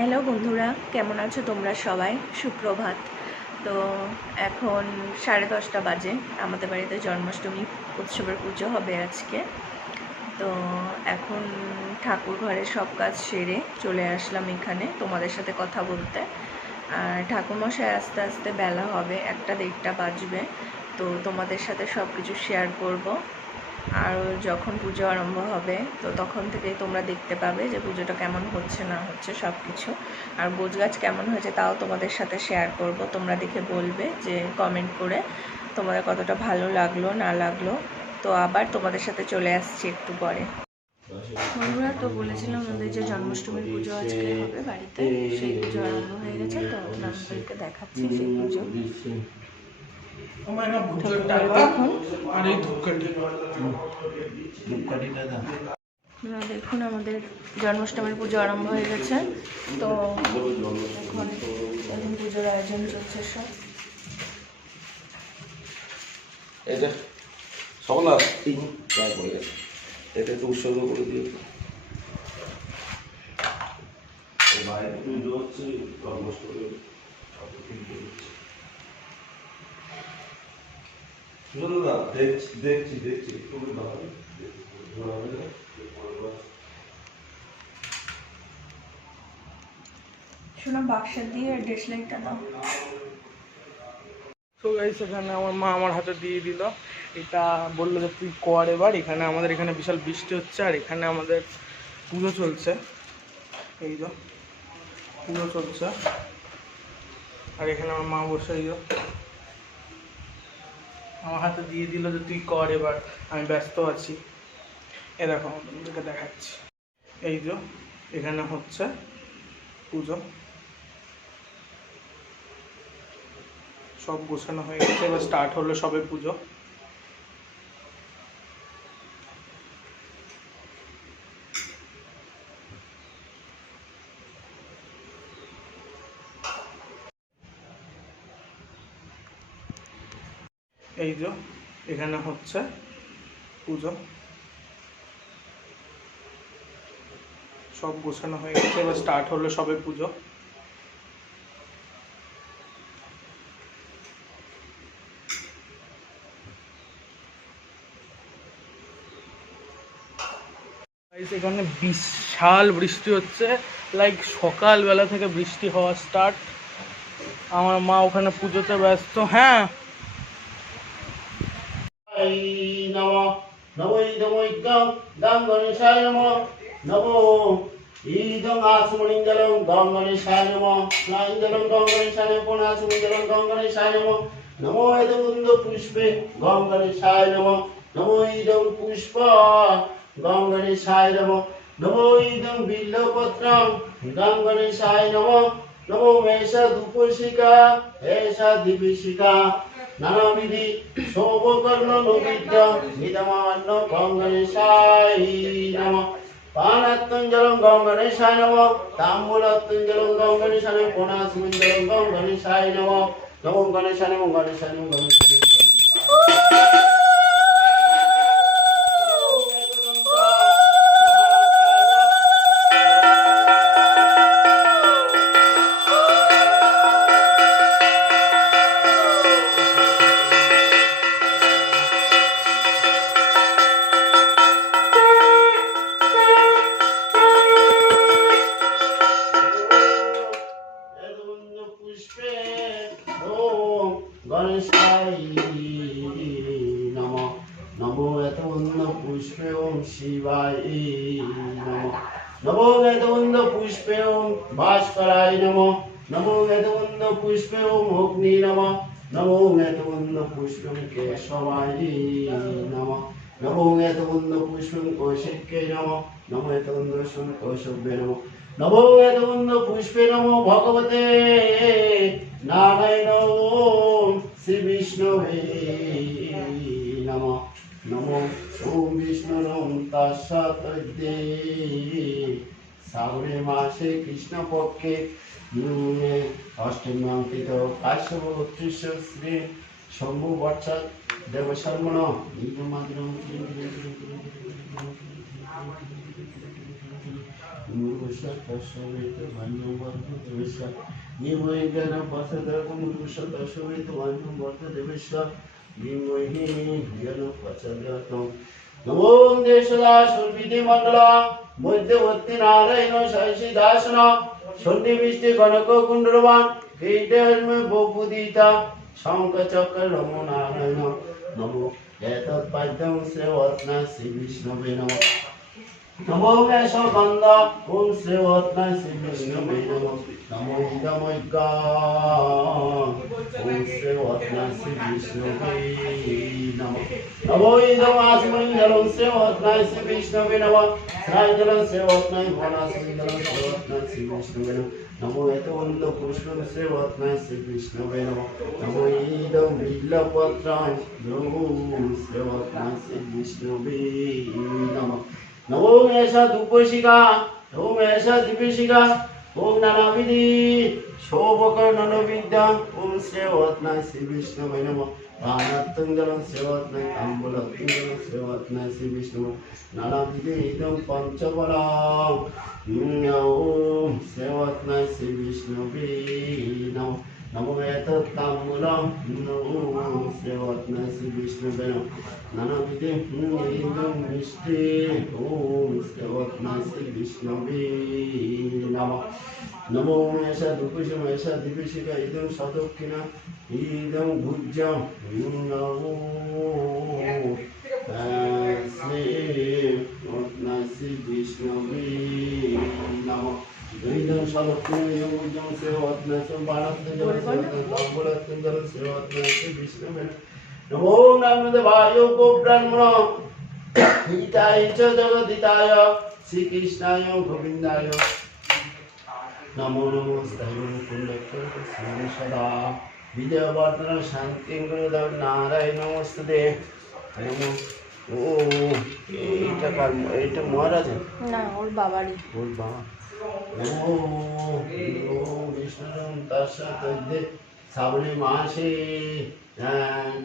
Hello বন্ধুরা, কেমন আছো তোমরা সবাই? সুপ্রভাত। তো এখন 10:30 বাজে। আমাদের বাড়িতে জন্মাষ্টমী উৎসবের পুজো হবে আজকে। তো এখন ঠাকুর ঘরে সব কাজ সেরে চলে আসলাম এখানে তোমাদের সাথে কথা বলতে। আর ঠাকুরমশাই আস্তে আস্তে বেলা হবে, 1-1:30 বাজবে। তো তোমাদের সাথে সব কিছু শেয়ার করব। আর যখন পুজো আরম্ভ হবে তো তখন থেকেই তোমরা দেখতে পাবে যে পুজোটা কেমন হচ্ছে না হচ্ছে সব কিছু। আর গোছগাছ কেমন হয়েছে তাও তোমাদের সাথে শেয়ার করব। তোমরা দেখে বলবে যে কমেন্ট করে তোমাদের কতটা ভালো লাগলো না লাগলো। তো আবার তোমাদের সাথে চলে আসছি একটু পরে। বন্ধুরা, তো বলেছিলাম আমাদের যে জন্মাষ্টমীর পুজো আজকে হবে বাড়িতে, সেই পুজো আরম্ভ হয়ে গেছে। তো আপনাদেরকে দেখাচ্ছি সেই পুজো। দেখুন আমাদের জন্মাষ্টমীর পুজো আরম্ভ হয়ে গেছে। তো এখন পুজোর আয়োজন চলছে সব। এটা সকল এটা একটু উৎসর্গ করে দিয়ে বাইরে পুজো হচ্ছে দাদা দেখছি খুবই ভালো শোনা বাক্সা দিয়ে ডেস লাইটটা দাও। তো গাইস, এখানে আমার মা আমার হাতে দিয়ে দিল। এটা বললো যে তুই কর এবার। এখানে আমাদের এখানে বিশাল বৃষ্টি হচ্ছে আর এখানে আমাদের পুজো চলছে। এই যে পুজো চলছে আর এখানে আমার মা বসে আমার হাতে দিয়ে দিল যে তুই কর এবার, আমি ব্যস্ত আছি। এ দেখো তোমাদেরকে দেখাচ্ছি। এই যে এখানে হচ্ছে পুজো, সব গোছানো হয়ে গেছে, এবার স্টার্ট হলো সবে পুজো। এই যে এখানে হচ্ছে পুজো, সব গোছানো হয়ে গেছে, এবার স্টার্ট হলো সবে পুজো। এখানে বিশাল বৃষ্টি হচ্ছে, লাইক সকালবেলা থেকে বৃষ্টি হওয়া স্টার্ট। আমার মা ওখানে পুজোতে ব্যস্ত। হ্যাঁ, নমো গণেশায় নমো নমো ঈদং আসমলিঙ্গলং গং গণেশায় নমো স্নাইঙ্গলং গং গণেশায় নমো পুনাসমলিঙ্গলং গং গণেশায় নমো নমো এদগুন্দ পুষ্পে গং গণেশায় নমো নমো ঈদং পুষ্প গং গণেশায় নমো নমো ঈদং বিল্লপত্রং গং গণেশায় নমো নমো মেষা ধূপশিকা এষা দীপিশিকা নানাবিধি শোভকর্ণ নবিদ্য নিদমান্ন গং গণেশায় নমঃ পানাত্মঞ্জলং গং গণেশায় নমঃ তাম্বূলাত্মঞ্জলং গং গণেশায় নমঃ পুনাসমঞ্জলং গং গণেশায় নমঃ নমো গণেশায় নমঃ গণেশায় নমঃ গণেশায় নমঃ। গণেশায় নমঃ নমো এতবন্ধ পুষ্পে ওম শিবায় নমঃ নমো এতবন্ধ পুষ্পে ওম ভাস্করায় নমঃ নমো এতবন্ধ পুষ্পে ওম অগ্নি নমঃ নমো এতবন্ধ পুষ্পে ওম কেশবায় নমঃ নমো এতবন্ধ পুষ্পে ওম কৌশিকে নমঃ নমো এতবন্ধ পুষ্পে ওম কৌশব্যে নমঃ নমো এতবন্ধ পুষ্পে নমো ভগবতে নারায়ণ শ্রী বিষ্ণুবে নমঃ নমো ওম বিষ্ণুরং তস্যতে শ্রাবণে মাসে কৃষ্ণপক্ষে অষ্টমীং তিথ কাশ্যপ গোত্রস্য শ্রী শম্ভু বৎসৎ দেবশর্মণ মুরুষা তস্যবেত ভান্যম বর্ধদেবেশ্ব নিময় জ্ঞান পথদর্গ মুরুষা তস্যবেত ভান্যম বর্ধদেবেশ্ব নিময় জ্ঞান পথদর্গম নমো দেশদা সুরবিধি মণ্ডল মধ্যবর্তী নারায়ণ শশী দাসন সন্নিবিষ্টে গণক কুণ্ডলবান কীর্তন বহুদিতা শঙ্খ চক্র নমো নারায়ণ নমো এতৎ পাদ্যং শ্রেয়ত্না শ্রী বিষ্ণবে নমঃ নমো মেষগন্ধ ওম শ্রেয়ত্না শ্রী বিষ্ণবে নমঃ নমো ইদমৈকা ওম শ্রেয়ত্না শ্রী বিষ্ণবে নমঃ নমো ইদমাসমঞ্জলং শ্রেয়ত্না শ্রী বিষ্ণবে নমঃ শ্রাজলং শ্রেয়ত্না ভনাসমঞ্জলং শ্রেয়ত্না শ্রী বিষ্ণবে নমঃ নমো এতবন্ধ পুষ্পং শ্রেয়ত্না শ্রী বিষ্ণবে নমঃ নমো ইদং বিল্লপত্রং শ্রেয়ত্না শ্রী বিষ্ণবে নমঃ নমো এষা ধূপশিখা ওম এষা দীপশিখা ওম নানাবিধি শোভকর্ণন বিদ্যা ওম শ্রেয়ত্না শ্রী বিষ্ণবে নমঃ পানাত্তং জলং শ্রেয়ত্না তাম্বুলত্তং জলং শ্রেয়ত্না শ্রী বিষ্ণবে নানাবিধি ইদং পঞ্চবলং ওম শ্রেয়ত্না শ্রী বিষ্ণবে নমঃ নমো এতৎ তাম্বুলং শ্রেয়ত্না শ্রী বিষ্ণবে নমঃ নানাবিধি ইদং মিষ্টি ওম শ্রেয়ত্না শ্রী বিষ্ণবে নমঃ নমো এষা ধূপশিখা এষা দীপশিখা ইদং সদক্ষিণা ইদং ভুজ্যং শ্রেয়ত্না শ্রী বিষ্ণবে নমঃ ইদং সদক্ষিণা ইদং ভুজ্যং শ্রেয়ত্না শ্রী বাণাত্তং জলং শ্রেয়ত্না তাম্বুলত্তং জলং শ্রেয়ত্না শ্রী বিষ্ণবে নমো নমদেবায় গোব্রাহ্মণ হিতায় চ জগদিতায় শ্রীকৃষ্ণায় গোবিন্দায় নমো নমস্তায় মুকুন্দায় সদা বিজয়বর্ধন শান্তি গুরুদেব নারায়ণ নমস্তে নমো ও এইটা মহারাজ না ওর বাবারই। ওর বাবা নমো বিষ্ণু তস্যতে শ্রাবণে মাসে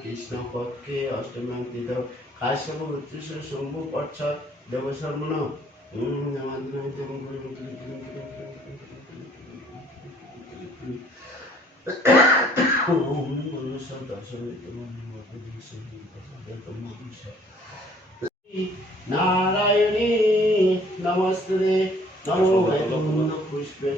কৃষ্ণপক্ষে অষ্টমী তিথ কাশ্যপ উচ্চস্য শম্ভু পশ্চাৎ দেবশর্মণ নারায়ণী নমস্তে নমো বৈকুণ্ঠ পুষ্পে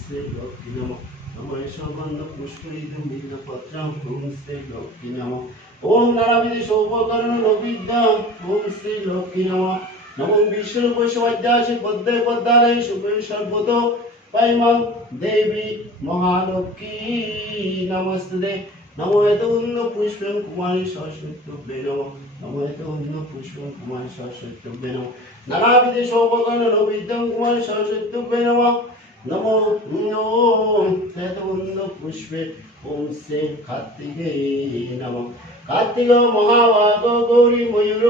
শ্রী লক্ষ্মী নমঃ নমো সগন্ধ পুষ্পরিদম বিল্লপত্রং ওম শ্রী লক্ষ্মী নমঃ ওম নানাবিধি শোভকর্ণ নবিদ্যাং ওম শ্রী লক্ষ্মী নমঃ নমো বিষ্ণু বৈষ্ণবাদ্যাসি পদ্মে পদ্মালয়ে শুভে সর্বতো পাইমাং দেবী মহালক্ষ্মী নমস্তে নমো এতবন্ধ পুষ্পং কুমারী সরস্বত্যভ্যে নমঃ নমো এতবন্ধ পুষ্পং কুমারী সরস্বত্যভ্যে নমঃ নানাবিধি শোভকর্ণ নবিদ্যাং কুমারী সরস্বত্যভ্যে নমঃ নমো এতবন্ধ পুষ্পে ওম শ্রী কার্তিকে নমঃ কার্তিক মহাভাগ গৌরী ময়ূর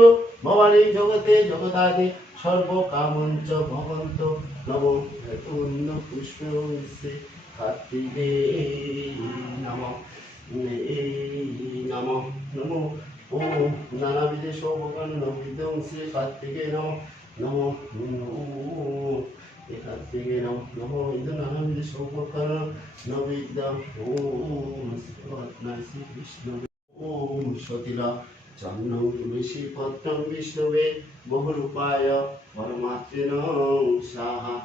ভবানী জগতে জগদাদি সর্বকামঞ্চ ভবন্ত নমো এতবন্ধ পুষ্পে ওম শ্রী কার্তিকে নমঃ নমঃ নমো ওম নানাবিধি শোভকর্ণ বিদ্যং শ্রী কার্তিকে নমঃ নমো কার্তিকে নমঃ নমো ইদং নানাবিধি শোভকর্ণ নবিদ্যং ওম শ্রী বিষ্ণবে ওম সতীলা চন্দ্রং তুলসী পত্রং বিষ্ণবে বহুরূপায় পরমাত্মনং সাহা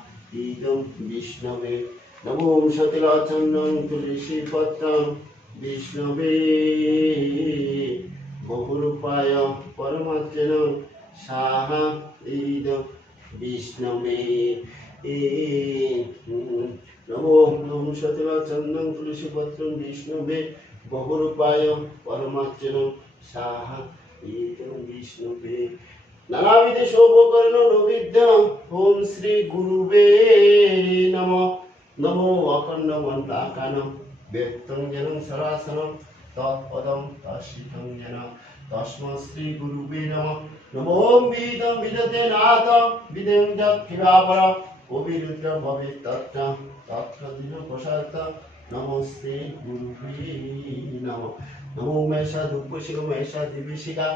ইদং বিষ্ণবে নমো সতীলা চন্দ্রং তুলসী পত্রং বিষ্ণবে বহুরূপায় পরমাত্মনং সাহা ইদং বিষ্ণবে নমো নমো সতীলা চন্দ্রং তুলসী পত্রং বিষ্ণবে বহুরূপায় পরমাত্মনং সাহা ইদং বিষ্ণবে নানাবিধ শোভকর্ণ নবিদ্যাং ওম শ্রী গুরুবে নমঃ নমো অখণ্ড মণ্ডলাকারং ব্যক্তং জনং সরাসরং তৎপদং তস্মিং যেন তস্মৈ শ্রী গুরুবে নমঃ নমো বিদং বিদতে নাথং বিদেং যক্ষিরাবর অবিরুদ্ধ ভবেৎ তত্র তত্র দিন প্রসাদ নমস্তে গুরুবে নমঃ নমো মেষা ধূপশিখা মেষা দিব্যশিখা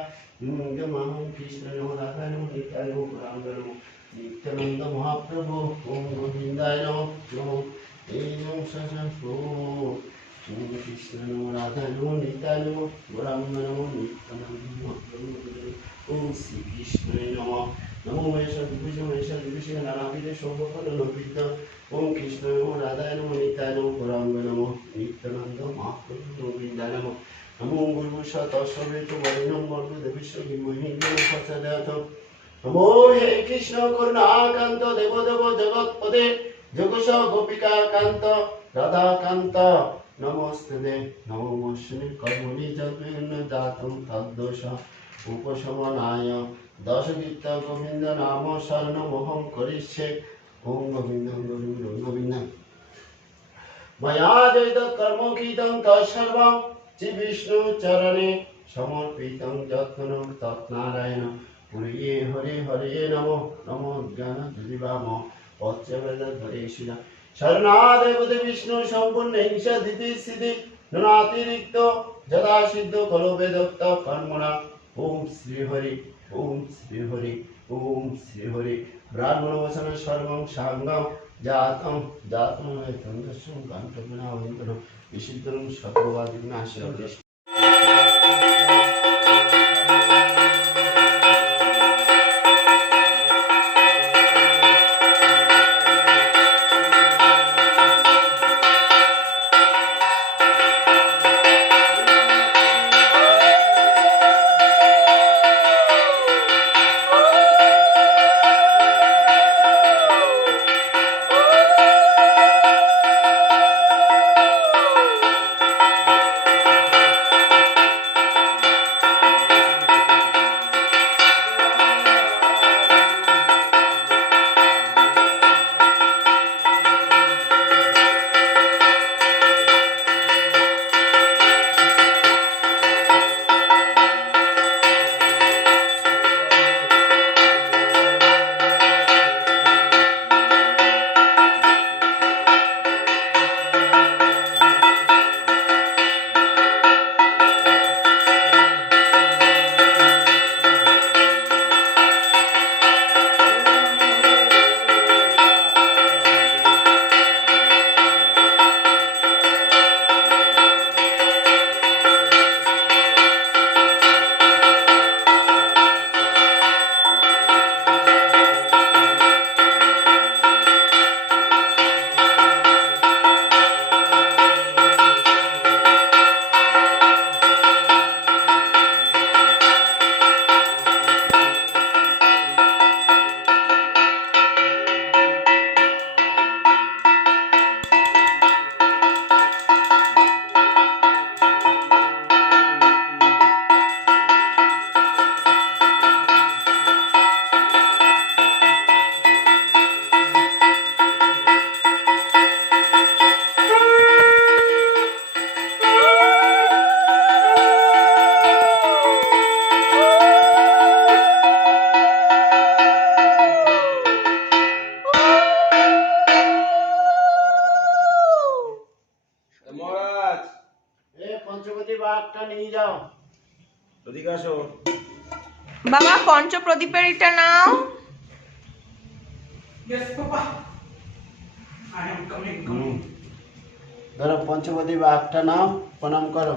নমো কৃষ্ণ নমো রাধা নমো নিত্যায় নমো রাম নমো নিত্যানন্দ মহাপ্রভু ওম গোবিন্দায় নমঃ নমঃ এই নম সজা ওম কৃষ্ণ নম রাধা নম নিতায় নম গৌরাঙ্গ নম নিত্যানন্দ মহাপ্রভু ওম শ্রীকৃষ্ণায় নমঃ নমো মহেশ নানাবিধে সৌভফল নবিদ্য ওম কৃষ্ণ নম রাধায় নম নিতায় নম গৌরাঙ্গ নম নিত্যানন্দ মহাপ্রভু গোবিন্দায় নমঃ নমো গুরুষ তস্বেত বরিণম বর্গ দেবিষ্য মহিন্দ্র প্রচলয়ত নমো হে কৃষ্ণ করুণাকান্ত দেব দেব জগৎপদে জগস গোপিকা কান্ত রাধা কান্ত নমস্তে নমস্মে কর্মণি জন্মেন জাতং তদ্দোষ উপশমনায় দশগীত গোবিন্দ নাম শরণমহং করিষ্যে ওম গোবিন্দ গোবিন্দ গোবিন্দ ময়া জয়িত কর্মকৃতং তৎসর্বং শ্রী বিষ্ণু চরণে সমর্পিতং যত্নং তৎনারায়ণ পুরিয়ে হরে হরে নমো নমো জ্ঞান দিবাম পচ্চবেদ হরে শিলা শরণাদেবতে বিষ্ণু সম্পূর্ণ হিংসা দিতি সিদ্ধি নাতিরিক্ত যদা সিদ্ধ খলো বেদোক্ত কর্মণা ওম শ্রী হরি ওম শ্রী হরি ওম শ্রী হরি ব্রাহ্মণ বসন সর্বং সাঙ্গম জাতং জাতং তন্দস্যং কান্তগুণা অন্তর বিশুদ্ধং সর্ববাদিনা আশীর্বাদ পঞ্চবতী বাঘটা নিয়ে যাও ওদিকে আসো বাবা পঞ্চ প্রদীপের এটা নাও ধরো পঞ্চবতী বাঘটা নাও প্রণাম করো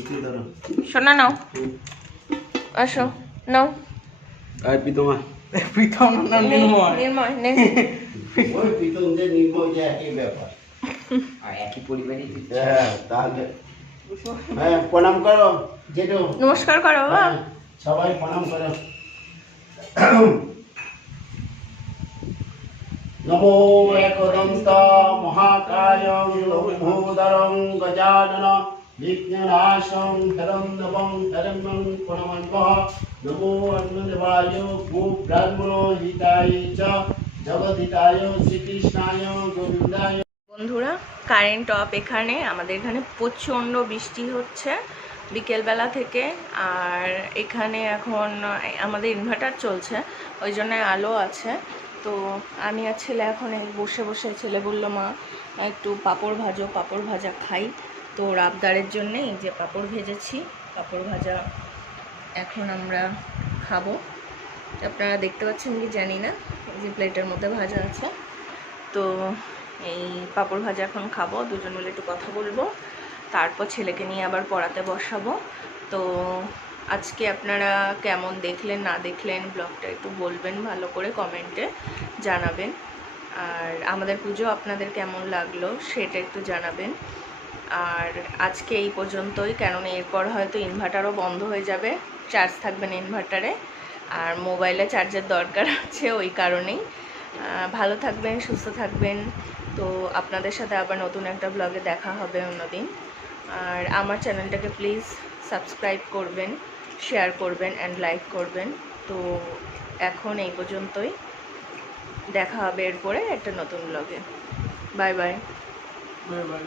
আমি ধরো শোনা নাও আসো নাও আর পিতমা প্রীতম না নির্ময় নির্ময় নে ওই পিতম যে নির্ময় যে একই ব্যাপার আর একই পরিবারই হ্যাঁ তাহলে হ্যাঁ প্রণাম করো যেটো নমস্কার করো বাবা সবাই প্রণাম করো নমো একদন্ত মহাকায় লম্বোদরং গজানন বিঘ্ননাশং হিরণ্যবং হিরণ্যং প্রণমন্বঃ নমো অন্নদেবায় গো ব্রাহ্মণ হিতায় চ জগদ্ধিতায় শ্রীকৃষ্ণায় গোবিন্দায়। বন্ধুরা কারেন্ট অফ এখানে আমাদের এখানে প্রচণ্ড বৃষ্টি হচ্ছে বিকেলবেলা থেকে। আর এখানে এখন আমাদের ইনভার্টার চলছে, ওই জন্য আলো আছে। তো আমি আর ছেলে এখন বসে বসে, ছেলে বলল মা একটু পাঁপড় ভাজো, পাঁপড় ভাজা খাই। তো রাবদারের জন্যে এই যে পাঁপড় ভেজেছি, পাঁপড় ভাজা এখন আমরা খাবো। আপনারা দেখতে পাচ্ছেন কি জানি না, এই যে প্লেটের মধ্যে ভাজা আছে। তো এই পাঁপড় ভাজা এখন খাবো, দুজন মিলে একটু কথা বলবো, তারপর ছেলেকে নিয়ে আবার পড়াতে বসাবো। তো আজকে আপনারা কেমন দেখলেন না দেখলেন ব্লগটা একটু বলবেন, ভালো করে কমেন্টে জানাবেন। আর আমাদের পুজো আপনাদের কেমন লাগলো সেটা একটু জানাবেন। আর আজকে এই পর্যন্তই, কেননা এরপর হয়তো ইনভার্টারও বন্ধ হয়ে যাবে, চার্জ থাকবে না ইনভার্টারে, আর মোবাইলে চার্জের দরকার আছে, ওই কারণেই। ভালো থাকবেন, সুস্থ থাকবেন। তো আপনাদের সাথে আবার নতুন একটা ব্লগে দেখা হবে অন্যদিন। আর আমার চ্যানেলটাকে প্লিজ সাবস্ক্রাইব করবেন, শেয়ার করবেন অ্যান্ড লাইক করবেন। তো এখন এই পর্যন্তই, দেখা হবে এরপরে একটা নতুন ব্লগে। Bye bye. Bye bye.